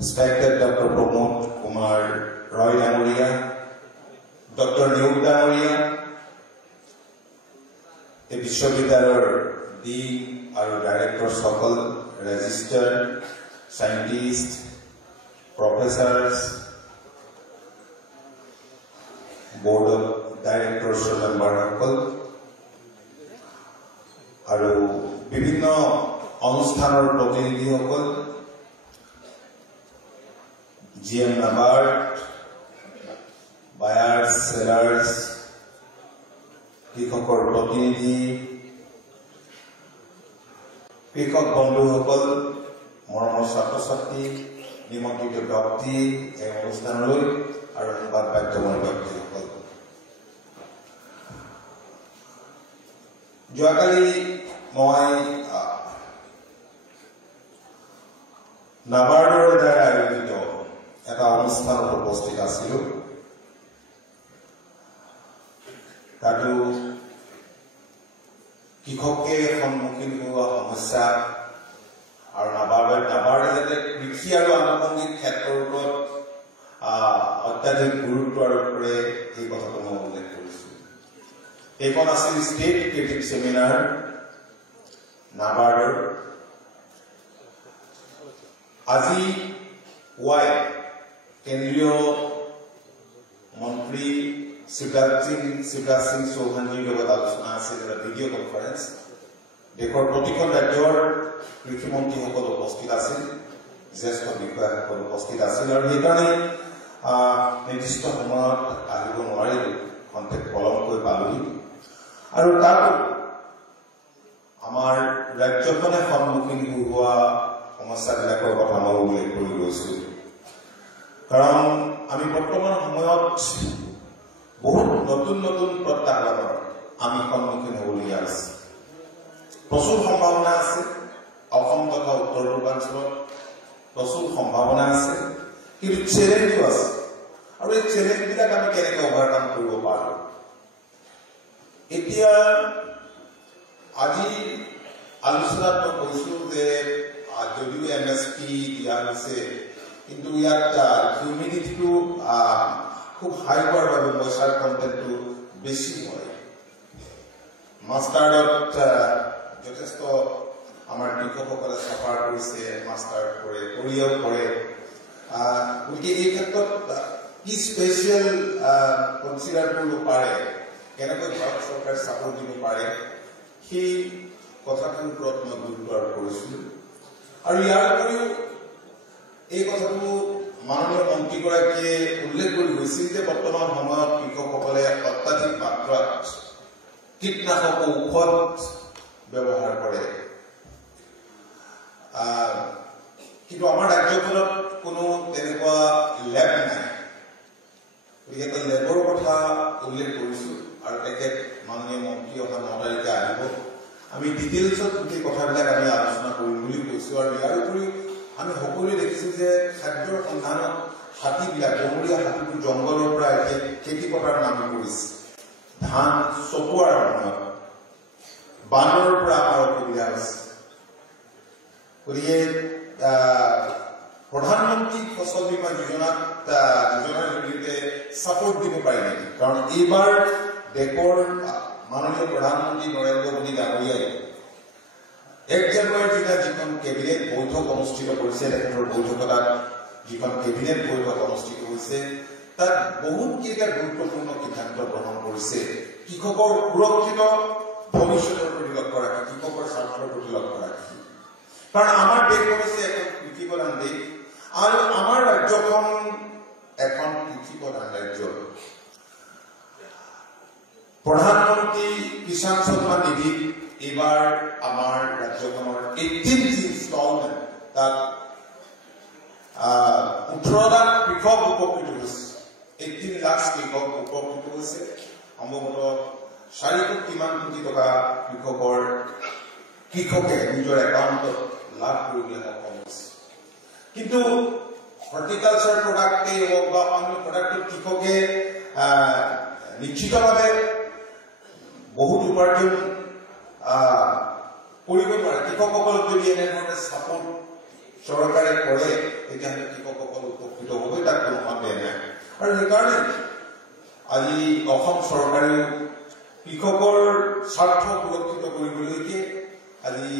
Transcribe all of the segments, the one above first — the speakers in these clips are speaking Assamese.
Respected Dr. Pramod Kumar Roy Damoria, Dr. Newt Damoria, the Vishwavidyalaya Dean and Director সকল, Registered Scientists, Professors, Board of Directors member সকল আৰু বিভিন্ন অনুষ্ঠানৰ প্ৰতিনিধিসকল GM NABARD, buyers, sellers, কৃষকৰ প্ৰতিনিধি, কৃষক বন্ধুসকল, মৰমৰ ছাত্ৰ-ছাত্ৰী, নিমন্ত্ৰিত ব্যক্তি, এই অনুষ্ঠানলৈ আৰু সংবাদ মাধ্যমৰ ব্যক্তিসকল। যোৱাকালি মই নাবাৰ্ডৰ দ্বাৰা আয়োজিত এটা অনুষ্ঠানত উপস্থিত আছিলো। তাতো কৃষকে সন্মুখীন হোৱা সমস্যা আৰু নাবাৰ্ডে যাতে কৃষি আৰু আনুষংগিক ক্ষেত্ৰৰ ওপৰত অত্যাধিক গুৰুত্ব আৰোপ কৰে এই কথাটো মই উল্লেখ কৰিছো। এইখন আছিল ষ্টেট ক্ৰিটিক ছেমিনাৰ নাবাৰ্ডৰ। আজি পুৱাই কেন্দ্ৰীয় মন্ত্ৰী শিৱৰাজ সিং চৌহানৰ লগত আলোচনা আছিল, এটা ভিডিঅ' কনফাৰেন্স। দেশৰ প্ৰতিখন ৰাজ্যৰ কৃষিমন্ত্ৰীসকল উপস্থিত আছিল, জ্যেষ্ঠ বিষয়াসকল উপস্থিত আছিল আৰু সেইকাৰণে নিৰ্দিষ্ট সময়ত আহিব নোৱাৰিলো, কণ্টেক্ট পলমকৈ পালোহি। আৰু তাত আমাৰ ৰাজ্যখনে সন্মুখীন হোৱা সমস্যাবিলাকৰ কথা মই উল্লেখ কৰি গৈছো। কাৰণ আমি বৰ্তমান সময়ত বহুত নতুন নতুন প্ৰত্যাহ্বানৰ আমি সন্মুখীন হ'বলগীয়া আছে। প্ৰচুৰ সম্ভাৱনা আছে, অসম তথা উত্তৰ পূৰ্বাঞ্চলত প্ৰচুৰ সম্ভাৱনা আছে, কিন্তু চেলেঞ্জো আছে। আৰু এই চেলেঞ্জবিলাক আমি কেনেকৈ অভাৰকাম কৰিব পাৰোঁ। এতিয়া আজি আলোচনাত মই কৈছো যে যদিও MSP দিয়া হৈছে, কিন্তু ইয়াত হিউমিডিটিটো খুব হাই হোৱাৰ বাবে মইচাৰ কণ্টেণ্টটো বেছি হয়। মাষ্টাৰ্ডত যথেষ্ট আমাৰ কৃষকসকলে চাফাৰ কৰিছে, মাষ্টাৰ্ড কৰে, কৰিও কৰে। গতিকে এই ক্ষেত্ৰত কি স্পেচিয়েল কনচিডাৰ কৰিব পাৰে, কেনেকৈ ভাৰত চৰকাৰে ছাপোৰ্ট দিব পাৰে, সেই কথাটোৰ ওপৰত মই গুৰুত্ব আৰোপ কৰিছিলোঁ। আৰু ইয়াৰ উপৰিও এই কথাটো মাননীয় মন্ত্ৰীগৰাকীয়ে উল্লেখ কৰি গৈছিল যে বৰ্তমান সময়ত কৃষকসকলে অত্যাধিক মাত্ৰাত কীটনাশক ঔষধ ব্যৱহাৰ কৰে, কিন্তু আমাৰ ৰাজ্যখনত কোনো তেনেকুৱা লেব নাই। গতিকে লেবৰ কথা উল্লেখ কৰিছো আৰু তেখেত মাননীয় মন্ত্ৰী অহা 9 তাৰিখে আহিব। আমি ডিটেইলছত গোটেই কথাবিলাক আমি আলোচনা কৰিম বুলি কৈছো। আৰু ইয়াৰ উপৰিও আমি সকলোৱে দেখিছো যে খাদ্যৰ সন্ধানত হাতীবিলাক, বনৰীয়া হাতীবোৰ জংঘলৰ পৰা এতিয়া খেতি পথাৰত নামি পৰিছে। ধান চপোৱাৰ সময়ত বানৰ পৰা আমাৰ অসুবিধা হৈছে। গতিকে প্ৰধানমন্ত্ৰী ফচল বীমা যোজনাৰ জৰিয়তে ছাপোৰ্ট দিব পাৰি নেকি? কাৰণ এইবাৰ দেশৰ মাননীয় প্ৰধানমন্ত্ৰী নৰেন্দ্ৰ মোদী ডাঙৰীয়াই 1 জানুৱাৰীৰ দিনা যিখন কেবিনেট বৈঠক অনুষ্ঠিত কৰিছে, তেখেতৰ বৈঠকত যিখন কেবিনেট বৈঠক অনুষ্ঠিত হৈছে, তাত বহুত কেইটা গুৰুত্বপূৰ্ণ সিদ্ধান্ত গ্ৰহণ কৰিছে। কৃষকৰ সুৰক্ষিত ভৱিষ্যতৰ প্ৰতি লক্ষ্য ৰাখি, কৃষকৰ স্বাৰ্থৰ প্ৰতি লক্ষ্য ৰাখি। কাৰণ আমাৰ দেশ হৈছে এখন কৃষিপ্ৰধান দেশ আৰু আমাৰ ৰাজ্যখন এখন কৃষিপ্ৰধান ৰাজ্য। প্ৰধানমন্ত্ৰী কিষাণ সন্মান নিধি এইবাৰ আমাৰ ৰাজ্যখনৰ 18th ইনষ্টলমেণ্ট, তাত 18 লাখ কৃষক উপকৃত হৈছে, 18 লাখ কৃষক উপকৃত হৈছে। সম্ভৱতঃ 400 কিমান কোটি টকা কৃষকে নিজৰ একাউণ্টত লাভ কৰিবলৈ সক্ষম হৈছে। কিন্তু হৰ্টিকালচাৰ প্ৰডাক্টেই হওক বা অন্য প্ৰডাক্টত কৃষকে নিশ্চিতভাৱে বহুত উপাৰ্জন কৰিব নোৱাৰে। কৃষকসকলক যদি এনেধৰণে ছাপোৰ্ট চৰকাৰে কৰে তেতিয়াহ'লে কৃষকসকল উপকৃত হ'ব, তাত কোনো সন্দেহ নাই। আৰু সেইকাৰণে আজি অসম চৰকাৰেও কৃষকৰ স্বাৰ্থ সুৰক্ষিত কৰিবলৈকে আজি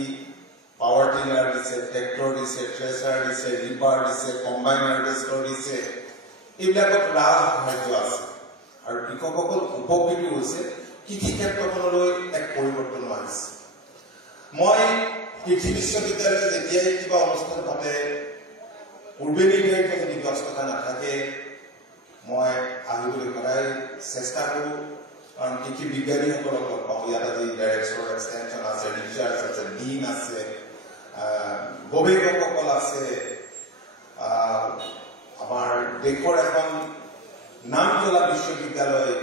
পাৱাৰ টিলাৰ দিছে, ট্ৰেক্টৰ দিছে, থ্ৰেচাৰ দিছে, ৰিপাৰ দিছে, কম্বাইন হাৰ্ভেষ্টাৰ দিছে, এইবিলাকত ৰাজ সাহায্য আছে। আৰু কৃষকসকল উপকৃত হৈছে, কৃষি ক্ষেত্ৰখনলৈ এক পৰিৱৰ্তন আহিছে। মই কৃষি বিশ্ববিদ্যালয়ে যেতিয়াই কিবা অনুষ্ঠান পাতে, পূৰ্বে নিৰ্ধাৰিত যদি ব্যস্ততা নাথাকে মই আহিবলৈ সদায় চেষ্টা কৰোঁ। কাৰণ কৃষি বিজ্ঞানীসকলক লগ পাওঁ। ইয়াত আজি ডাইৰেক্টৰ এক্সটেনশ্যন আছে, ৰিচাৰ্চ আছে, ডিন আছে, গৱেষকসকল আছে। আমাৰ দেশৰ এখন নাম জ্বলা বিশ্ববিদ্যালয়,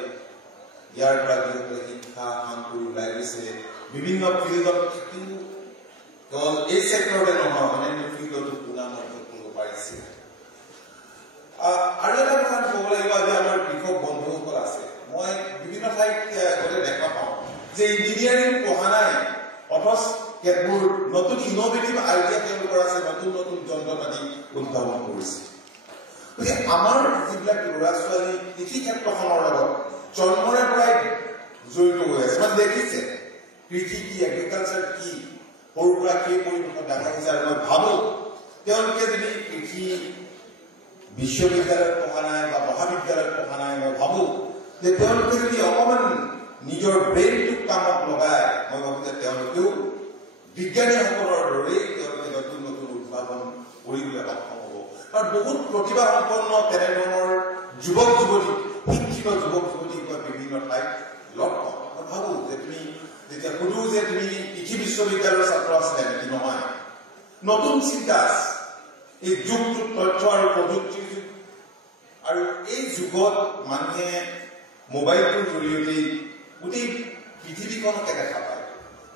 ইয়াৰ পৰা যিসকলে শিক্ষা কাম কৰি ওলাই গৈছে, বিভিন্ন ফিল্ডত থাকিও কেৱল এই ছেক্টৰতে নহয় অন্যান্য ফিল্ডতো সুনাম অৰ্জন কৰিব পাৰিছে। আৰু এটা কথা ক'ব লাগিব যে আমাৰ কৃষক বন্ধুসকল আছে। মই বিভিন্ন ঠাইত গ'লে দেখা পাওঁ যে ইঞ্জিনিয়াৰিং পঢ়া নাই, অথচ কেতবোৰ নতুন ইন'ভেটিভ আইডিয়া তেওঁলোকৰ আছে, নতুন নতুন যন্ত্ৰ পাতি উদ্ভাৱন কৰিছে। গতিকে আমাৰ যিবিলাক ল'ৰা ছোৱালী কৃষি ক্ষেত্ৰখনৰ লগত জন্মৰে পৰাই জড়িত হৈ আছে, মানে দেখিছে কৃষি কি, এগ্ৰিকালচাৰ কি, সৰুৰ পৰা সেই পৰিৱেশত ডাঙৰ হৈছে। আৰু মই ভাবোঁ তেওঁলোকে যদি কৃষি বিশ্ববিদ্যালয়ত পঢ়া নাই বা মহাবিদ্যালয়ত পঢ়া নাই, মই ভাবোঁ যে তেওঁলোকে যদি অকণমান নিজৰ ব্ৰেইনটোক কামত লগায়, মই ভাবোঁ যে তেওঁলোকেও বিজ্ঞানীসকলৰ দৰেই তেওঁলোকে নতুন নতুন উদ্ভাৱন কৰিবলৈ সক্ষম হ'ব। কাৰণ বহুত প্ৰতিভাসম্পন্ন তেনেধৰণৰ যুৱক যুৱতী, শিক্ষিত যুৱক যুৱতীক মই বিভিন্ন ঠাইত লগ পাওঁ। মই ভাবোঁ যে তুমি যেতিয়া সুধো যে তুমি কৃষি বিশ্ববিদ্যালয়ৰ ছাত্ৰ আছিলে নেকি, নহয়, নতুন চিন্তা আছে। এই যুগটোত তথ্য আৰু প্ৰযুক্তিৰ যুগ, আৰু এই যুগত মানুহে মোবাইলটোৰ জৰিয়তে গোটেই পৃথিৱীখনকে দেখা পায়।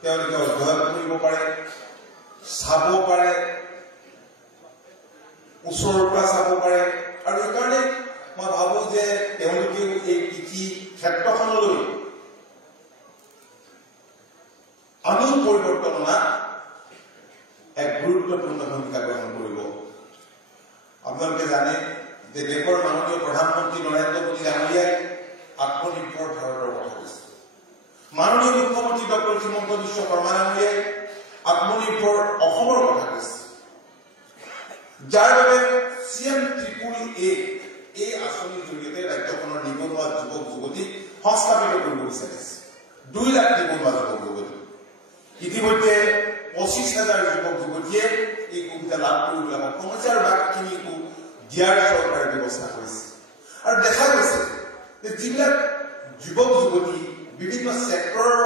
তেওঁলোকে অধ্যয়ন কৰিব পাৰে, চাব পাৰে, ওচৰৰ পৰা চাব পাৰে। আৰু সেইকাৰণে মই ভাবোঁ যে তেওঁলোকেও এই কৃষি ক্ষেত্ৰখনলৈ আমূল পৰিৱৰ্তন অনাত এক গুৰুত্বপূৰ্ণ ভূমিকা গ্ৰহণ কৰিব। আপোনালোকে জানে যে দেশৰ মাননীয় প্ৰধানমন্ত্ৰী নৰেন্দ্ৰ মোদী ডাঙৰীয়াই আত্মনিৰ্ভৰ ভাৰতৰ কথা কৈছে। মাননীয় মুখ্যমন্ত্ৰী ডক্টৰ হিমন্ত বিশ্ব শৰ্মা ডাঙৰীয়াই আত্মনিৰ্ভৰ অসমৰ কথা কৈছে, যাৰ বাবে CM-AAA এই আঁচনিৰ জৰিয়তে ৰাজ্যখনৰ নিবনুৱা যুৱক যুৱতীক সংস্থাপিত কৰিব বিচাৰিছে। 2 লাখ নিবনুৱা যুৱক যুৱতী। ইতিমধ্যে 25,000 যুৱক যুৱতীয়ে এই সুবিধা লাভ কৰিবলৈ সক্ষম হৈছে, আৰু বাকীখিনিকো দিয়াৰ চৰকাৰে ব্যৱস্থা কৰিছে। আৰু দেখা গৈছে যে যিবিলাক যুৱক যুৱতী বিভিন্ন ছেক্টৰৰ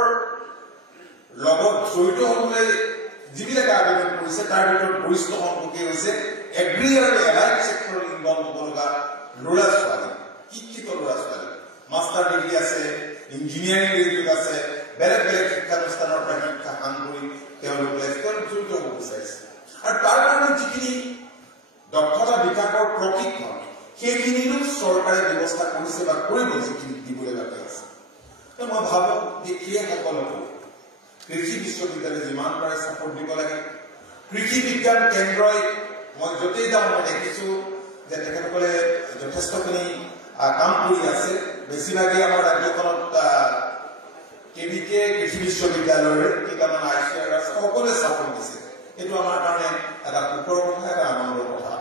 লগত জড়িত হ'বলৈ যিবিলাকে আবেদন কৰিছে, তাৰ ভিতৰত গৰিষ্ঠ সংখ্যকেই হৈছে এগ্ৰি আৰু এলাইড ছেক্টৰত ইনভলভ হ'ব লগা ল'ৰা ছোৱালী, শিক্ষিত ল'ৰা ছোৱালী। মাষ্টাৰ ডিগ্ৰী আছে, ইঞ্জিনিয়াৰিং গ্ৰেজুৱেট আছে, বেলেগ বেলেগ শিক্ষানুষ্ঠানৰ পৰা শিক্ষা কাম কৰি তেওঁলোকে জড়িত হ'ব বিচাৰিছে। আৰু তাৰ কাৰণে যিখিনি দক্ষতা বিকাশৰ প্ৰশিক্ষণ, সেইখিনিৰো চৰকাৰে ব্যৱস্থা কৰিছে বা কৰিব, যিখিনি দিবলৈ বাকী আছে। মই ভাবোঁ যে সেইসকলকো কৃষি বিশ্ববিদ্যালয়ে যিমান পাৰে ছাপোৰ্ট দিব লাগে। কৃষি বিজ্ঞান কেন্দ্ৰই মই য'তেই যাওঁ মই দেখিছোঁ যে তেখেতসকলে যথেষ্টখিনি কাম কৰি আছে। বেছিভাগেই আমাৰ ৰাজ্যখনত KVK কৃষি বিশ্ববিদ্যালয়ৰ কেইটামান ICR আছে, সকলোৱে ছাপোৰ্ট দিছে। এইটো আমাৰ কাৰণে এটা সুখৰ কথা, এটা আনন্দৰ কথা।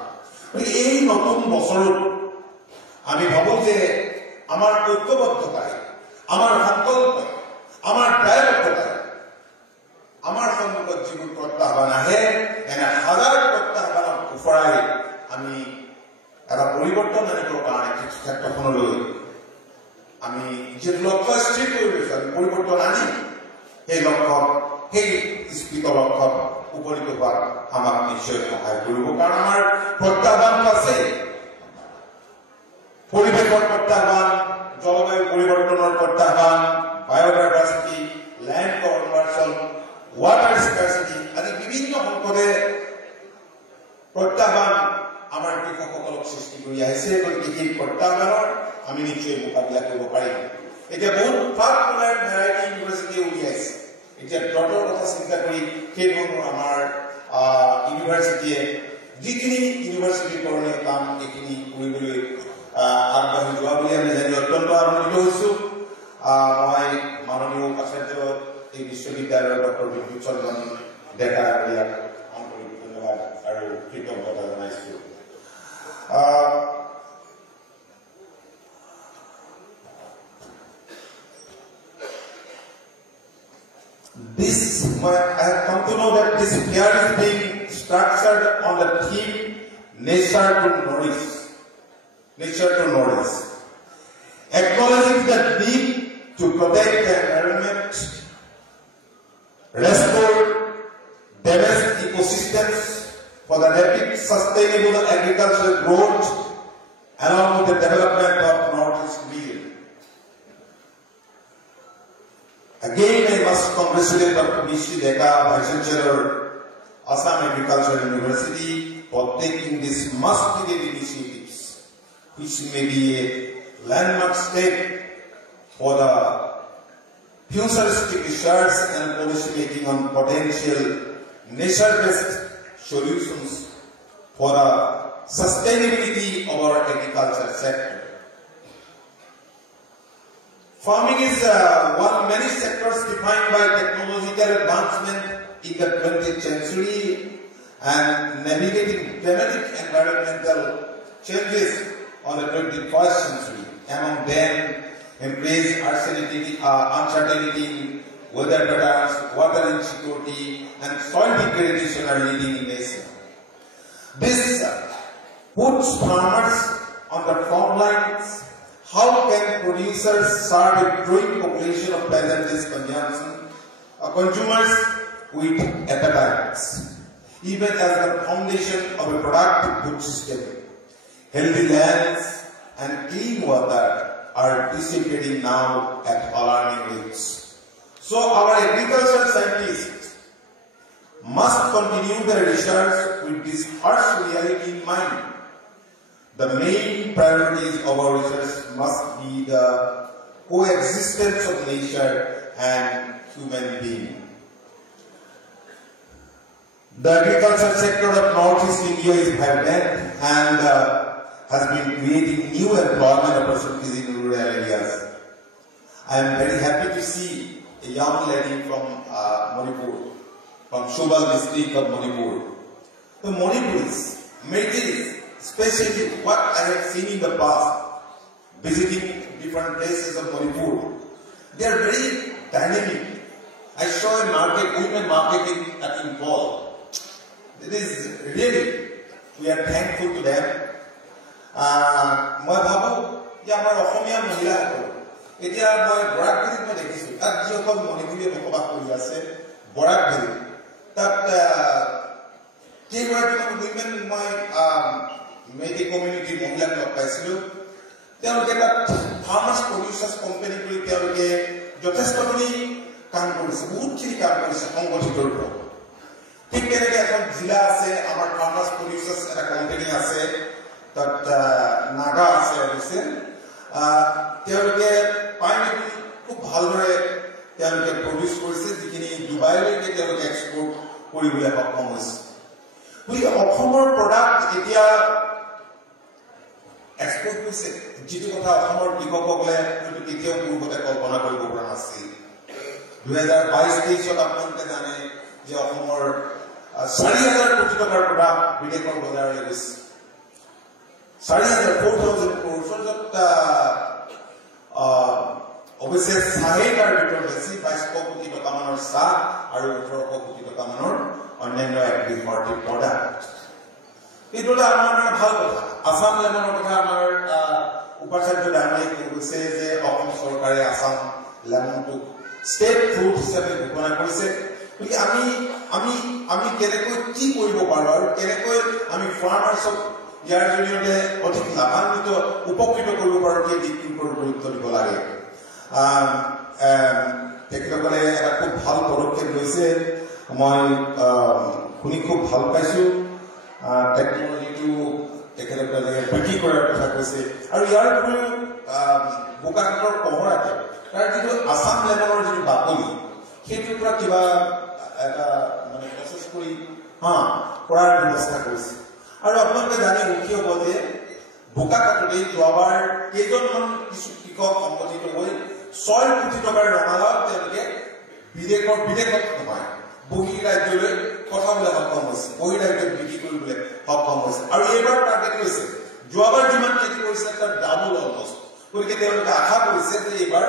এই নতুন বছৰত আমি ভাবোঁ যে আমাৰ ঐক্যবদ্ধতাই, আমাৰ সংকল্প, আমাৰ দায়বদ্ধতাই আমাৰ সন্মুখত যিবোৰ প্ৰত্যাহ্বান আহে, এনে হাজাৰ প্ৰত্যাহ্বানক ওফৰাই আমি এটা পৰিৱৰ্তন আনিবৰ কাৰণে কৃষি ক্ষেত্ৰখনলৈ আমি যিটো লক্ষ্য স্থিৰ কৰি লৈছোঁ, আমি পৰিৱৰ্তন আনিম। সেই লক্ষ্যত, সেই স্ফীত লক্ষ্যত উপনীত হোৱাত আমাক নিশ্চয় সহায় কৰিব। কাৰণ আমাৰ প্ৰত্যাহ্বানটো আছে, পৰিৱেশৰ প্ৰত্যাহ্বান, জলবায়ু পৰিৱৰ্তনৰ প্ৰত্যাহ্বান, biodiversity, land conversion, water scarcity আদি বিভিন্ন সংকটে প্ৰত্যাহ্বান আমাৰ কৃষকসকলক সৃষ্টি কৰি আহিছে। গতিকে সেই প্ৰত্যাহ্বানৰ আমি নিশ্চয় মোকাবিলা কৰিব পাৰিম। এতিয়া বহুত ফাৰ্ষ্ট মডাৰ্ণ ভেৰাইটি ইউনিভাৰ্চিটি উলিয়াইছে। এতিয়া ডটৰ কথা চিন্তা কৰি সেইবোৰ আমাৰ ইউনিভাৰ্চিটিয়ে যিখিনি ইউনিভাৰ্চিটিৰ কৰণীয় কাম এইখিনি কৰিবলৈ আগবাঢ়ি যোৱা বুলি আমি জানি অত্যন্ত আনন্দিত হৈছোঁ। মই মাননীয় উপাচাৰ্য এই বিশ্ববিদ্যালয়ৰ ডক্টৰ বিদ্যুৎ চন্দ্ৰন ডেকা ডাঙৰীয়াক আন্তৰিক ধন্যবাদ আৰু কৃতজ্ঞতা জনাইছোঁ। I have come to know that this fair is being structured on the theme Nature to Nourish. Nature to Nourish. Acknowledging the need to protect the environment, restore damaged ecosystems for the rapid sustainable agricultural growth along with the development of Northeast region. Again, I must congratulate Dr. B.C. Deka, Vice Chancellor, Assam Agricultural University, for taking these much-needed initiatives, which may be a landmark step for the futuristic research and policy making on potential nature-based solutions for the sustainability of our agriculture sector. Farming is one of many sectors defined by technological advancement in the 20th century and navigating dramatic environmental changes on the 21st century. Among them, increased uncertainty in weather patterns, water insecurity, and soil degradation are leading in nation. This puts farmers on the front lines. How can producers serve a growing population of peasant consumers with appetites, even as the foundation of a productive food system? Healthy lands and clean water are dissipating now at alarming rates. So our agricultural scientists must continue their research with this harsh reality in mind. The main priorities of our research must be the coexistence of nature and human being. The agriculture sector of Northeast India is vibrant and has been creating new employment opportunities in rural areas. I am very happy to see a young lady from Manipur, from Shobal district of Manipur. The Manipuris, Meiteis, especially what I have seen in the past, visiting different places of Manipur, they are very dynamic. I saw a market, women marketing at Impal. It is really, we are thankful to them. মই ভাবো যে আমাৰ অসমীয়া মহিলাসকল এতিয়া মই বৰাকভেলীত মই দেখিছোঁ তাত যিসকল মণিপুৰীয়ে বসবাস কৰি আছে বৰাকভেলীত তাত কেইগৰাকী উইমেন মই মেইটি কমিউনিটিৰ মহিলাক লগ পাইছিলোঁ। তেওঁলোকে তাত ফাৰ্মাৰ্ছ প্ৰডিউচাৰ্ছ কোম্পানী কৰি তেওঁলোকে যথেষ্টখিনি কাম কৰিছে, বহুতখিনি কাম কৰিছে সংগঠিত ৰূপত। ঠিক তেনেকৈ এখন জিলা আছে, আমাৰ ফাৰ্মাৰ্ছ প্ৰডিউচাৰ্ছ এটা কোম্পানী আছে, তাত নাগা আছে অৱশ্যে। তেওঁলোকে পাইনএপল খুব ভালদৰে তেওঁলোকে প্ৰডিউচ কৰিছে, যিখিনি ডুবাইলৈকে তেওঁলোকে এক্সপৰ্ট কৰিবলৈ সক্ষম হৈছে। গতিকে অসমৰ প্ৰডাক্ট এতিয়া এক্সপৰ্ট হৈছে, যিটো কথা অসমৰ কৃষকসকলে হয়তো কেতিয়াও পূৰ্বতে কল্পনা কৰিব পৰা নাছিল। 2022-23 আপোনালোকে জানে যে অসমৰ 4,000 কোটি টকাৰ প্ৰডাক্ট বিদেশৰ বজাৰলৈ গৈছে। 4,000 crores য'ত অৱশ্যে চাহেই তাৰ ভিতৰত বেছি 2,200 কোটি টকা মানৰ চাহ আৰু 1,800 কোটি টকা মানৰ অন্যান্য এগ্ৰিকালচাৰ প্ৰডাক্ট। এইটো এটা আমাৰ কাৰণে ভাল কথা। আসাম লেমনৰ কথা আমাৰ উপাচাৰ্য ডাঙৰীয়াই কৈ গৈছে যে অসম চৰকাৰে আসাম লেমনটোক ষ্টেট ফ্ৰুট হিচাপে ঘোষণা কৰিছে। গতিকে আমি কেনেকৈ কি কৰিব পাৰোঁ আৰু কেনেকৈ আমি ফাৰ্মাৰ্ছক ইয়াৰ জৰিয়তে অধিক লাভান্বিত উপকৃত কৰিব পাৰোঁ সেই দিশটোৰ ওপৰত গুৰুত্ব দিব লাগে। তেখেতসকলে এটা খুব ভাল পদক্ষেপ লৈছে, মই শুনি খুব ভাল পাইছোঁ। টেকনলজিটো তেখেতসকলে বৃদ্ধি কৰাৰ কথা কৈছে আৰু ইয়াৰ উপৰিও বোকাখাতৰ পহৰাতে তাৰ যিটো আসাম লেমনৰ যিটো বাকলি সেইটোৰ পৰা কিবা এটা মানে প্ৰচেছ কৰি কৰাৰ ব্যৱস্থা কৰিছে। আৰু আপোনালোকে জানি সুখী হ'ব যে বোকা কাটোতে যোৱাবাৰ কেইজনমান কিছু কৃষক সংগঠিত হৈ 6 কোটি টকাৰ ৰঙালাও তেওঁলোকে বিদেশত নহয় বহি ৰাজ্যলৈ পঠাবলৈ সক্ষম হৈছে, বহি ৰাজ্যত বিক্ৰী কৰিবলৈ সক্ষম হৈছে। আৰু এইবাৰ টাৰ্গেট হৈছে যোৱাবাৰ যিমান খেতি কৰিছে তাৰ ডাবল অলমষ্ট। গতিকে তেওঁলোকে আশা কৰিছে যে এইবাৰ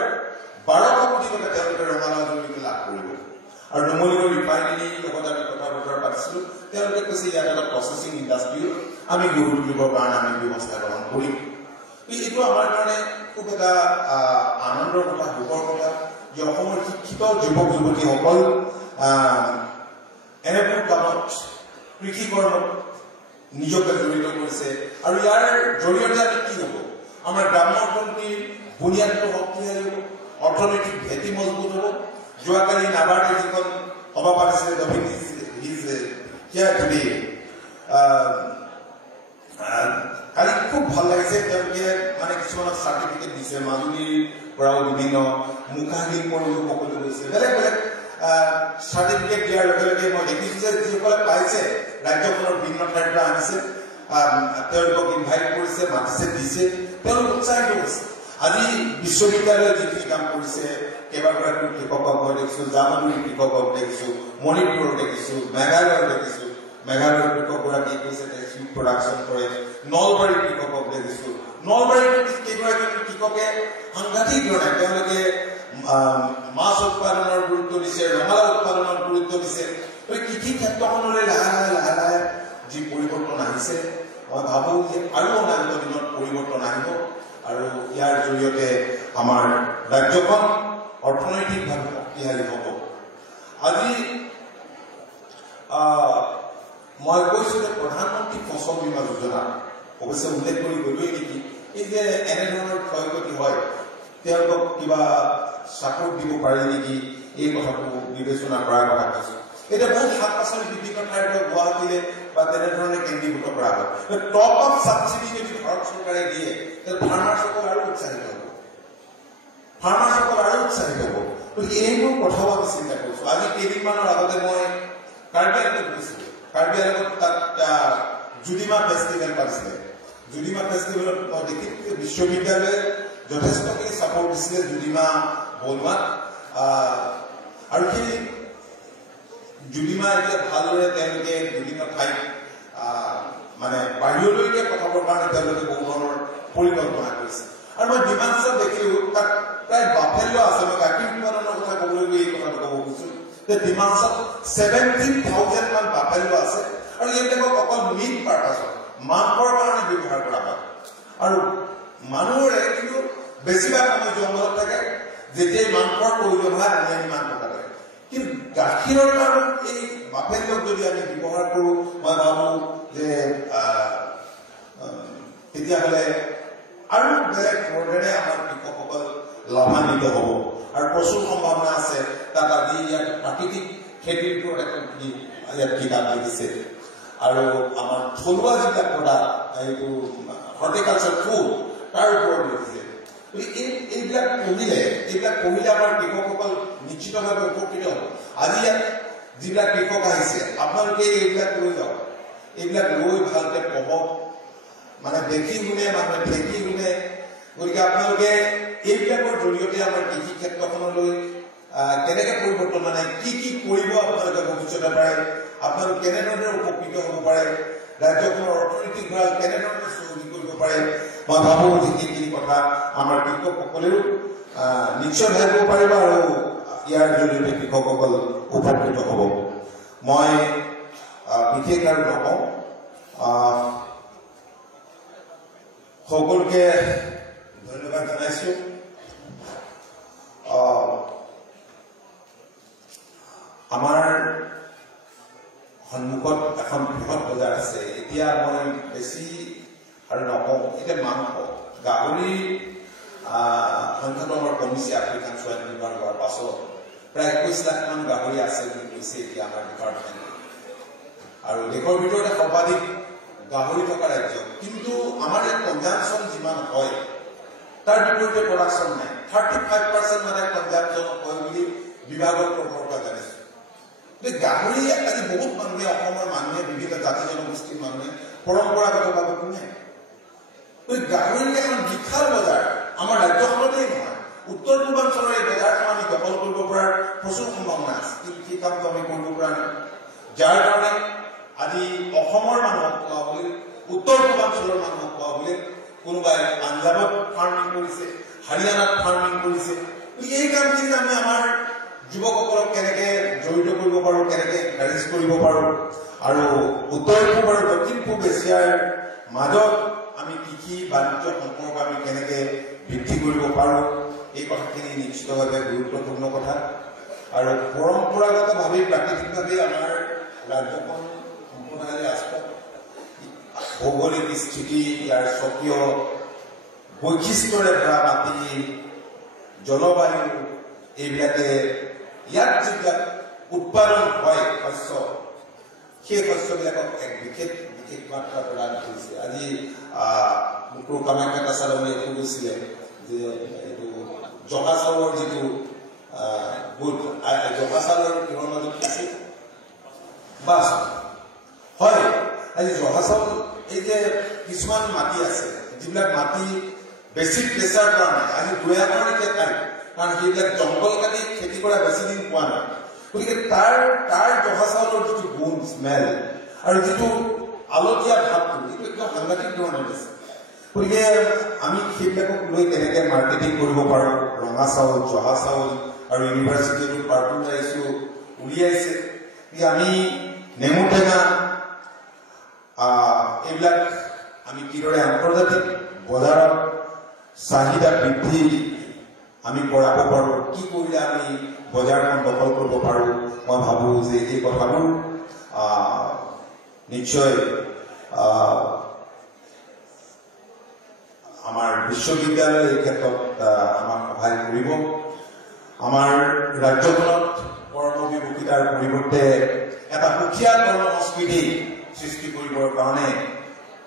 1200 কোটি টকা তেওঁলোকে ৰঙালাও জৰিয়তে লাভ কৰিব। আৰু নুমলীগড় ৰিফাইনেৰী লগত আমি কথা বতৰা পাতিছিলোঁ, তেওঁলোকে কৈছে ইয়াত এটা প্ৰচেছিং ইণ্ডাষ্ট্ৰীও আমি গঢ়ি তুলিবৰ কাৰণে আমি ব্যৱস্থা গ্ৰহণ কৰিম। এইটো আমাৰ কাৰণে খুব এটা আনন্দৰ কথা, সুখৰ কথা যে অসমৰ শিক্ষিত যুৱক যুৱতীসকল এনেবোৰ কামত কৃষি কৰ্মত নিজকে জড়িত কৰিছে। আৰু ইয়াৰ জৰিয়তে আমি কি হ'ব, আমাৰ গ্ৰাম্য অৰ্থনীতিৰ বুনিয়াদটো শক্তিশালী হ'ব, অৰ্থনৈতিক ভেটি মজবুত হ'ব। যোৱাকালি নাবাৰ্ডে যিখন সভা পাতিছিলে কালি খুব ভাল লাগিছে, তেওঁলোকে মানে কিছুমানক চাৰ্টিফিকেট দিছে, মাজুলীৰ পৰাও বিভিন্ন মুখা শিল্পৰো সকলো গৈছে, বেলেগ বেলেগ চাৰ্টিফিকেট দিয়াৰ লগে লগে মই দেখিছোঁ যে যিসকলে পাইছে ৰাজ্যখনৰ ভিন্ন ঠাইৰ পৰা আনিছে, তেওঁলোকক ইনভাইট কৰিছে, মাতিছে, দিছে, তেওঁলোক উৎসাহিত হৈছে। আজি বিশ্ববিদ্যালয়ে যিখিনি কাম কৰিছে, কেইবাগৰাকী কৃষকক মই দেখিছোঁ, জামুগুৰিৰ কৃষকক দেখিছোঁ, মণিপুৰৰ দেখিছোঁ, মেঘালয়ৰ দেখিছোঁ, মেঘালয়ৰ কৃষকগৰাকী কৈছে চিপ প্ৰডাকশ্যন কৰে, নলবাৰীৰ কৃষকক দেখিছোঁ, নলবাৰীৰ কেইগৰাকী কৃষকে সাংঘাতিক ধৰণে তেওঁলোকে মাছ উৎপাদনৰ গুৰুত্ব দিছে, ৰঙালাও উৎপাদনৰ গুৰুত্ব দিছে। কৃষি ক্ষেত্ৰখনলৈ লাহে লাহে যি পৰিৱৰ্তন আহিছে, মই ভাবোঁ যে আৰু অনাগত দিনত পৰিৱৰ্তন আহিব আৰু ইয়াৰ জৰিয়তে আমাৰ ৰাজ্যখন অৰ্থনৈতিকভাৱে শক্তিশালী হ'ব। আজি মই কৈছোঁ যে প্ৰধানমন্ত্ৰী ফচল বীমা যোজনা অৱশ্যে উল্লেখ কৰি গ'লোৱেই নেকি, এই যে এনেধৰণৰ ক্ষয়ক্ষতি হয় তেওঁলোকক কিবা চাপৰ্ট দিব পাৰি নেকি, এই কথাটো বিবেচনা কৰাৰ কথা কৈছোঁ। এতিয়া বহুত শাক পাচলি বিভিন্ন ঠাইৰ পৰা গুৱাহাটীলৈ বা তেনেধৰণে কেন্দ্ৰীভূত কৰা হয়। টপ আপ ছাবচিডি যদি ভাৰত চৰকাৰে দিয়ে তেন্তে ফাৰ্মাৰ্ছসকল আৰু উৎসাহিত হ'ব, গতিকে এইবোৰ কথাও আমি চিন্তা কৰিছোঁ। আজি কেইদিনমানৰ আগতে মই কাৰ্বি আংলঙত গৈছিলোঁ, কাৰ্বি আংলঙত তাত জুডিমা ফেষ্টিভেল পাতিছিলে। জুডিমা ফেষ্টিভেলত মই দেখিছোঁ যে বিশ্ববিদ্যালয়ে যথেষ্টখিনি ছাপৰ্ট দিছিলে জুডিমা বনোৱাত, আৰু সেই জুডিমা এতিয়া ভালদৰে তেওঁলোকে বিভিন্ন ঠাইত মানে বাহিৰলৈকে পঠাবৰ কাৰণে তেওঁলোকে বহু ধৰণৰ পৰিকল্পনা কৰিছে। আৰু মই ডিমাণ্ডছত দেখিলোঁ তাত প্ৰায় বাফেলো আছে। মই গাখীৰ উৎপাদনৰ কথা ক'বলৈ গৈ এই কথাটো ক'ব খুজিছোঁ যে ডিমাণ্ডছত 17,000 মান বাফেলো আছে, আৰু এইবিলাকক অকল মিট পাৰ্পাছত মাংসৰ কাৰণে ব্যৱহাৰ কৰা হয়। আৰু মানুহৰে কিন্তু বেছিভাগ সময় জংঘলত থাকে, যেতিয়াই মাংসৰ প্ৰয়োজন হয় আনি মাংস কাটে। কিন্তু গাখীৰৰ কাৰণে এই বাফেলোক যদি আমি ব্যৱহাৰ কৰোঁ, মই ভাবোঁ যে তেতিয়াহ'লে আৰু বেলেগ ধৰণেৰে আমাৰ কৃষকসকল লাভান্বিত হ'ব আৰু প্ৰচুৰ সম্ভাৱনা আছে। তাত আজি ইয়াত প্ৰাকৃতিক খেতিৰ ওপৰত এখন ইয়াত কিতাপ লিখিছে, আৰু আমাৰ থলুৱা যিবিলাক প্ৰডাক্ট এইটো হৰ্টিকালচাৰ ফুড তাৰ ওপৰত লিখিছে। এইবিলাক পঢ়িলে আমাৰ কৃষকসকল নিশ্চিতভাৱে উপকৃত হ'ব। আজি ইয়াত যিবিলাক কৃষক আহিছে আপোনালোকে এইবিলাক লৈ যাওক, এইবিলাক লৈ ভালকে পঢ়ক, মানে দেখি শুনে, মানুহে ঠেকি শুনে। গতিকে আপোনালোকে এইবিলাকৰ জৰিয়তে আমাৰ কৃষি ক্ষেত্ৰখনলৈ কেনেকৈ পৰিৱৰ্তন, মানে কি কি কৰিব আপোনালোকে ভৱিষ্যতে পাৰে, আপোনালোক কেনেধৰণে উপকৃত হ'ব পাৰে, ৰাজ্যখনৰ অৰ্থনৈতিক ভঁৰাল কেনেধৰণে চহকী কৰিব পাৰে, মই ভাবোঁ যে সেইখিনি কথা আমাৰ কৃষকসকলেও নিশ্চয় ভাবিব পাৰিব আৰু ইয়াৰ জৰিয়তে কৃষকসকল উপকৃত হ'ব। মই বিশেষ আৰু নকওঁ, সকলোকে ধন্যবাদ জনাইছোঁ। আমাৰ সন্মুখত এখন বৃহৎ বজাৰ আছে। এতিয়া মই বেছি আৰু নকওঁ, এতিয়া মাংস গাহৰিৰ সংখ্যাটো আমাৰ কমিছে। আফ্ৰিকান চোৱাইন ফিভাৰ হোৱাৰ পাছত প্ৰায় 21 লাখ মান গাহৰি আছে বুলি কৈছে এতিয়া আমাৰ ডিপাৰ্টমেণ্টে, আৰু দেশৰ ভিতৰতে সৰ্বাধিক গাহৰি থকা ৰাজ্য। কিন্তু আমাৰ ইয়াত কনজাম্পশ্যন যিমান হয় তাৰ বিপৰীতে প্ৰডাকশ্যন নাই। 35% মানে কনজাম্পশ্যন হয় বুলি বিভাগৰ পৰা জানিছোঁ। গাহৰি আজি বহুত মানুহে, অসমৰ মানুহে, বিভিন্ন জাতি জনগোষ্ঠীৰ মানুহে পৰম্পৰাগতভাৱে কোনে গাহৰি এখন বিশাল বজাৰ আমাৰ ৰাজ্যখনতেই নহয় উত্তৰ পূৰ্বাঞ্চলৰ এই বজাৰখন আমি দখল কৰিব পৰাৰ প্ৰচুৰ সম্ভাৱনা আছে কিন্তু সেই কামটো আমি কৰিব পৰা নাই যাৰ কাৰণে আজি অসমৰ মানুহক কোৱা বুলি উত্তৰ পূৰ্বাঞ্চলৰ মানুহক কোৱা বুলি কোনোবাই পাঞ্জাবত ফাৰ্মিং কৰিছে হাৰিয়ানাত ফাৰ্মিং কৰিছে এই কামখিনি আমি আমাৰ যুৱকসকলক কেনেকৈ জড়িত কৰিব পাৰোঁ কেনেকৈ এনকাৰেজ কৰিব পাৰোঁ আৰু উত্তৰ পূব আৰু দক্ষিণ পূব এছিয়াৰ মাজত আমি কৃষি বাণিজ্য সম্পৰ্ক আমি কেনেকৈ বৃদ্ধি কৰিব পাৰোঁ এই কথাখিনি নিশ্চিতভাৱে গুৰুত্বপূৰ্ণ কথা আৰু পৰম্পৰাগতভাৱে প্ৰাকৃতিকভাৱে আমাৰ ৰাজ্যখন সম্পূৰ্ণভাৱে ৰাষ্ট্ৰ ভৌগোলিক স্থিতি ইয়াৰ স্বকীয় বৈশিষ্ট্যৰে ভৰা মাটি জলবায়ু এইবিলাকে ইয়াত যিবিলাক উৎপাদন হয় শস্য সেই শস্যবিলাকক এক বিশেষ মাত্ৰা প্ৰদান কৰিছে আজি ডক্টৰ কামাখ্যা কাছাৰীয়ে কৈছিলে যে এইটো জহা চাউলৰ যিটো বুট জহা চাউলৰ কিহৰ মাজত আছে বাছ হয় আজি জহা চাউল এই যে কিছুমান মাটি আছে যিবিলাক মাটি বেছি প্ৰেছাৰ কৰা নাই আজি দুয়াৰ এতিয়া ঠাই কাৰণ সেইবিলাক জংঘল কাটি খেতি কৰা বেছি দিন পোৱা নাই গতিকে তাৰ জহা চাউলৰ যিটো গুণ স্মেল আৰু যিটো আলতীয়া ভাৱটো এইটো একদম সাংঘাতিক ধৰণৰ আছে গতিকে আমি সেইবিলাকক লৈ কেনেকৈ মাৰ্কেটিং কৰিব পাৰোঁ ৰঙা চাউল জহা চাউল আৰু ইউনিভাৰ্চিটিটো পাৰ্টন ৰাইজো উলিয়াইছে আমি নেমু টেঙা এইবিলাক আমি কিদৰে আন্তৰ্জাতিক বজাৰত চাহিদা বৃদ্ধি আমি কৰাব পাৰোঁ কি কৰিলে আমি বজাৰখন দখল কৰিব পাৰোঁ মই ভাবোঁ যে এই কথাবোৰ নিশ্চয় আমাৰ বিশ্ববিদ্যালয়ে এই ক্ষেত্ৰত আমাক সহায় কৰিব আমাৰ ৰাজ্যখনত কৰ্মবিমুখিতাৰ পৰিৱৰ্তে এটা সুকীয়া কৰ্ম সংস্কৃতি সৃষ্টি কৰিবৰ কাৰণে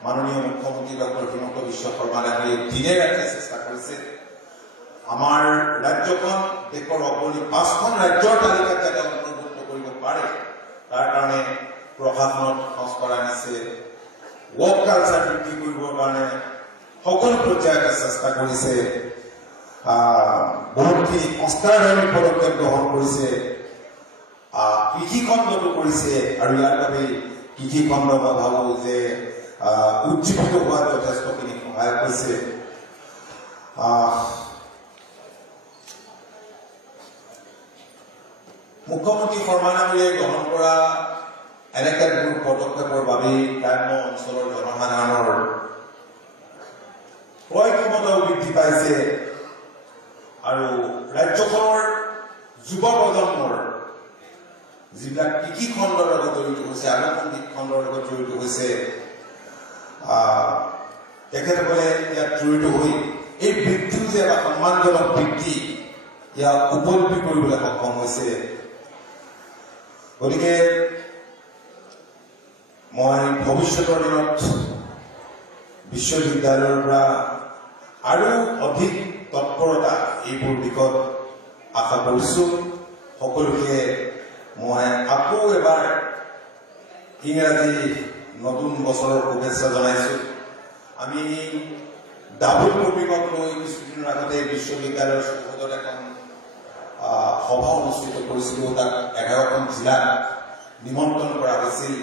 মাননীয় মুখ্যমন্ত্ৰী ডক্টৰ হিমন্ত বিশ্ব শৰ্মা ডাঙৰীয়ে দিনে ৰাতিয়ে চেষ্টা কৰিছে আমাৰ ৰাজ্যখন দেশৰ অগ্ৰণী 5খন ৰাজ্যৰ তালিকাত যাতে অন্তৰ্ভুক্ত কৰিব পাৰে তাৰ কাৰণে প্ৰশাসনত সংস্কাৰ আনিছে ৱৰ্ক কালচাৰ বৃদ্ধি কৰিবৰ কাৰণে সকলো পৰ্যায়তে চেষ্টা কৰিছে বহুতখিনি সংস্কাৰধৰ্মী পদক্ষেপ গ্ৰহণ কৰিছে কৃষিখণ্ডটো কৰিছে আৰু ইয়াৰ বাবে কৃষিখণ্ড মই ভাবোঁ যে উজ্জীৱিত হোৱাত যথেষ্টখিনি সহায় কৰিছে মুখ্যমন্ত্ৰী শৰ্মা ডাঙৰীয়াই গ্ৰহণ কৰা এনেকুৱা পদক্ষেপৰ বাবেই গ্ৰাম্য অঞ্চলৰ জনসাধাৰণৰ ক্ৰয় ক্ষমতাও বৃদ্ধি পাইছে আৰু ৰাজ্যখনৰ যুৱ প্ৰজন্মৰ যিবিলাক কৃষি খণ্ডৰ লগত জড়িত হৈছে আনুষংগিক খণ্ডৰ লগত জড়িত হৈছে তেখেতসকলে ইয়াত জড়িত হৈ এই বৃদ্ধিও যে এটা সন্মানজনক বৃদ্ধি ইয়াক উপলব্ধি কৰিবলৈ সক্ষম হৈছে গতিকে মই ভৱিষ্যতৰ দিনত বিশ্ববিদ্যালয়ৰ পৰা আৰু অধিক তৎপৰতা এইবোৰ দিশত আশা কৰিছোঁ সকলোকে মই আকৌ এবাৰ ইংৰাজী নতুন বছৰৰ শুভেচ্ছা জনাইছোঁ আমি ডাবুল টপিকক লৈ কিছুদিনৰ আগতে বিশ্ববিদ্যালয়ৰ চৌহদত এখন সভা অনুষ্ঠিত কৰিছিলোঁ তাত 11খন জিলাত নিমন্ত্ৰণ কৰা হৈছিল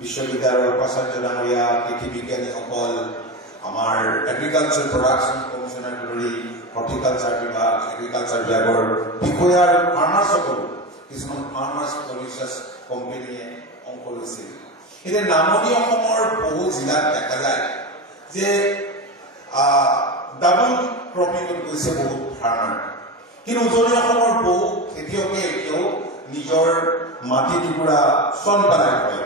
বিশ্ববিদ্যালয়ৰ উপাচাৰ্য ডাঙৰীয়া কৃষি বিজ্ঞানীসকল আমাৰ এগ্ৰিকালচাৰ প্ৰডাকশ্যন কমিশ্যনাৰ ধৰি হৰ্টিকালচাৰ বিভাগ এগ্ৰিকালচাৰ বিভাগৰ বিষয়া আৰু ফাৰ্মাৰ্ছসকলো কিছুমান ফাৰ্মাৰ্ছ প্ৰডিউচাৰ্ছ কোম্পানীয়ে অংশ লৈছিল এতিয়া নামনি অসমৰ বহু জিলাত দেখা যায় যে ডাবল ক্ৰপিঙত গৈছে বহুত ফাৰ্মাৰ কিন্তু উজনি অসমৰ বহু খেতিয়কে এতিয়াও নিজৰ মাটি টুকুৰা চন পেলাই থয়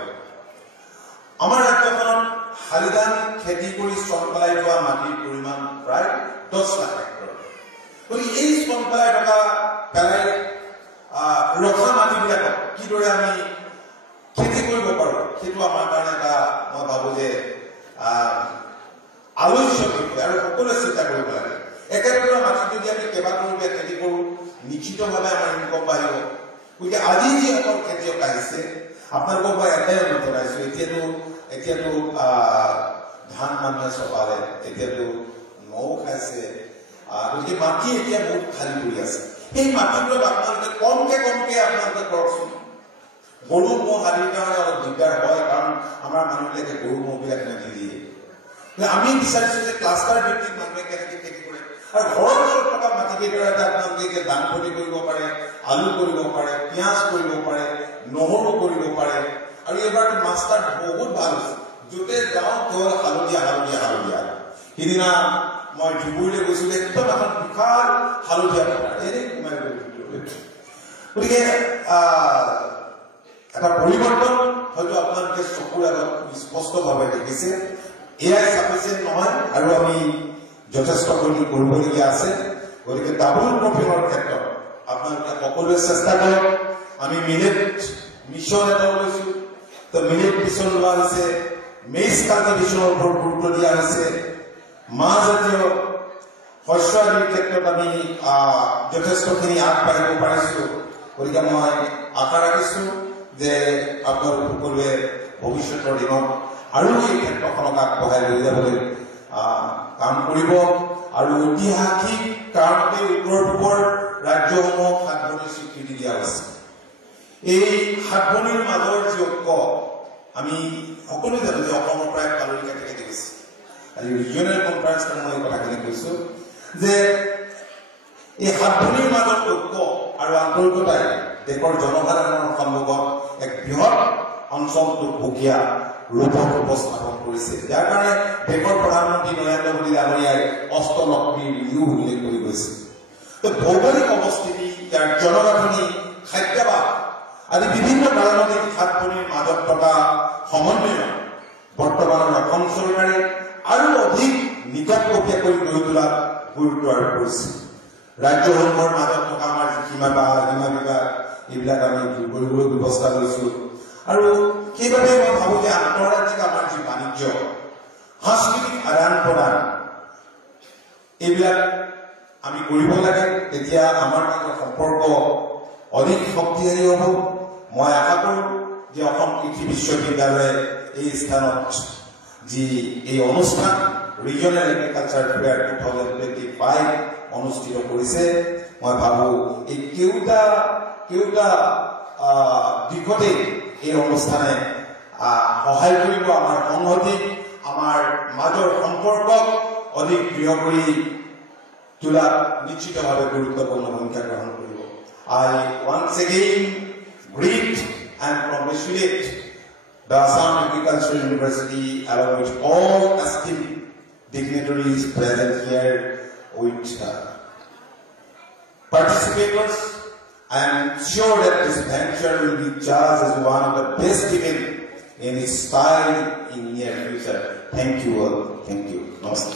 আমাৰ ৰাজ্যখনত শালি ধান খেতি কৰি চন পেলাই থোৱা মাটিৰ পৰিমাণ প্ৰায় 10 লাখ হেক্টৰ গতিকে এই চন পেলাই থকা পেলাই ৰখা মাটিবিলাকক কিদৰে আমি খেতি কৰিব পাৰোঁ সেইটো আমাৰ কাৰণে এটা মই ভাবোঁ যে আলোচ্য বিষয় আৰু সকলোৱে চিন্তা কৰিব লাগে একেদৰে মাটি যদি আমি কেইবাটাও খেতি কৰোঁ নিশ্চিতভাৱে আমাৰ ইনকম বাঢ়িব গতিকে আজি যিসকল খেতিয়ক আহিছে আপোনালোকক মই এটাই অনুৰোধ জনাইছোঁ, এতিয়াতো ধান মানুহে চপালে, এতিয়াতো নৌ খাইছে, গতিকে মাটি এতিয়া বহুত খালী পৰি আছে। সেই মাটিবোৰত আপোনালোকে কমকে আপোনালোকে কৰকচোন। গৰু ম'হ আদিৰ কাৰণে অলপ দিগদাৰ হয়, কাৰণ আমাৰ মানুহবিলাকে গৰু ম'হবিলাক নিদিয়ে। আমি বিচাৰিছোঁ যে ক্লাষ্টাৰ ভিত্তিক মানুহে কেনেকৈ খেতি কৰে, আৰু ঘৰৰ ওচৰত থকা মাটিকেইডৰাতে আপোনালোকে এতিয়া ধান খেতি কৰিব পাৰে, আলু কৰিব পাৰে, পিঁয়াজ কৰিব পাৰে, নহৰু কৰিব পাৰে। আৰু এইবাৰতো মাষ্টাৰ বহুত ভাল হৈছে, য'তে যাওঁ কেৱল হালধীয়া। সিদিনা মই ধুবুৰীলৈ গৈছিলোঁ, একদম এখন বিশাল হালধীয়া পথাৰ, এনেই সোমাই গৈ। গতিকে এটা পৰিৱৰ্তন হয়তো আপোনালোকে চকুৰ আগত স্পষ্টভাৱে দেখিছে। এয়াই চাফিচিয়েণ্ট নহয়, আৰু আমি যথেষ্ট কৰিবলগীয়া আছে। গতিকে ডাবল ক্ৰপিঙৰ ক্ষেত্ৰত আপোনালোকে সকলোৱে চেষ্টা কৰক। আমি মিলেট মিছন এটা লৈছোঁ, তো মিলেট মিছন লোৱা হৈছে, মেইজ কাল্টিভেশ্যনৰ ওপৰত গুৰুত্ব দিয়া হৈছে, মাহজাতীয় শস্য আদিৰ ক্ষেত্ৰত আমি যথেষ্টখিনি আগবাঢ়িব পাৰিছোঁ। গতিকে মই আশা ৰাখিছোঁ যে আপোনালোক সকলোৱে ভৱিষ্যতৰ দিনত আৰু এই ক্ষেত্ৰখনক আগবঢ়াই লৈ যাবলৈ কাম কৰিব। আৰু ঐতিহাসিক কাৰণতে উত্তৰ পূবৰ ৰাজ্যসমূহক সাতভনীৰ স্বীকৃতি দিয়া হৈছে। এই সাতভনীৰ মাজৰ যি ঐক্য, আমি সকলোৱে জানো যে অসমৰ প্ৰায় কালৰি কাটি গৈছে। আজি ৰিজনেল কনফাৰেন্সত মই এই কথাখিনি কৈছোঁ যে এই সাতভনীৰ মাজৰ ঐক্য আৰু আন্তৰিকতাই দেশৰ জনসাধাৰণৰ সন্মুখত এক বৃহৎ অঞ্চলটোক সুকীয়া ৰূপত উপস্থাপন কৰিছে, যাৰ কাৰণে দেশৰ প্ৰধানমন্ত্ৰী নৰেন্দ্ৰ মোদী ডাঙৰীয়াই অষ্টলক্ষ্মী বুলিও উল্লেখ কৰি গৈছে। তো ভৌগোলিক অৱস্থিতি, ইয়াৰ জনগাঁথনি, খাদ্যাভাস আদি বিভিন্ন কাৰণতে সাতভনীৰ মাজত থকা সমন্বয় বৰ্তমানৰ অসম চৰকাৰে আৰু অধিক নিকটকটীয়া কৰি গঢ়ি তোলাত গুৰুত্ব আৰোপ কৰিছে। ৰাজ্যসমূহৰ মাজত থকা আমাৰ যি সীমা বিবাদ এইবিলাক আমি দূৰ কৰিবলৈ ব্যৱস্থা লৈছোঁ। আৰু সেইবাবে মই ভাবোঁ যে আন্তঃৰাজ্যিক আমাৰ যি বাণিজ্য, সাংস্কৃতিক আদান প্ৰদান, এইবিলাক আমি কৰিব লাগে। তেতিয়া আমাৰ মাজৰ সম্পৰ্ক অধিক শক্তিশালী হ'ব। মই আশা কৰোঁ যে অসম কৃষি বিশ্ববিদ্যালয়ে এই স্থানত যি এই অনুষ্ঠান ৰিজনেল এগ্ৰিকালচাৰ ফেয়াৰ 2025 অনুষ্ঠিত কৰিছে, মই ভাবোঁ এই কেউটা দিশতে এই অনুষ্ঠানে সহায় কৰিব আমাৰ সংহতিক, আমাৰ মাজৰ সম্পৰ্কক অধিক দৃঢ় কৰি তোলাত নিশ্চিতভাৱে গুৰুত্বপূৰ্ণ ভূমিকা গ্ৰহণ কৰিব। I once again greet and congratulate the Assam Agricultural University along with all esteemed dignitaries present here with participators. I am sure that this venture will be judged as one of the best events in its style in near future. Thank you all. Thank you. Namaste.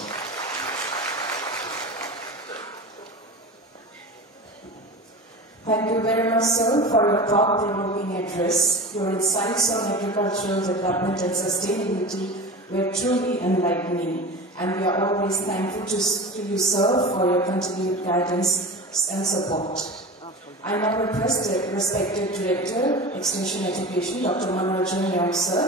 Thank you very much, sir, for your thought-provoking address. Your insights on agricultural development and sustainability were truly enlightening, and we are always thankful to you, sir, for your continued guidance and support. I now request the respected Director, Extension Education, Dr. Manoj Young, sir.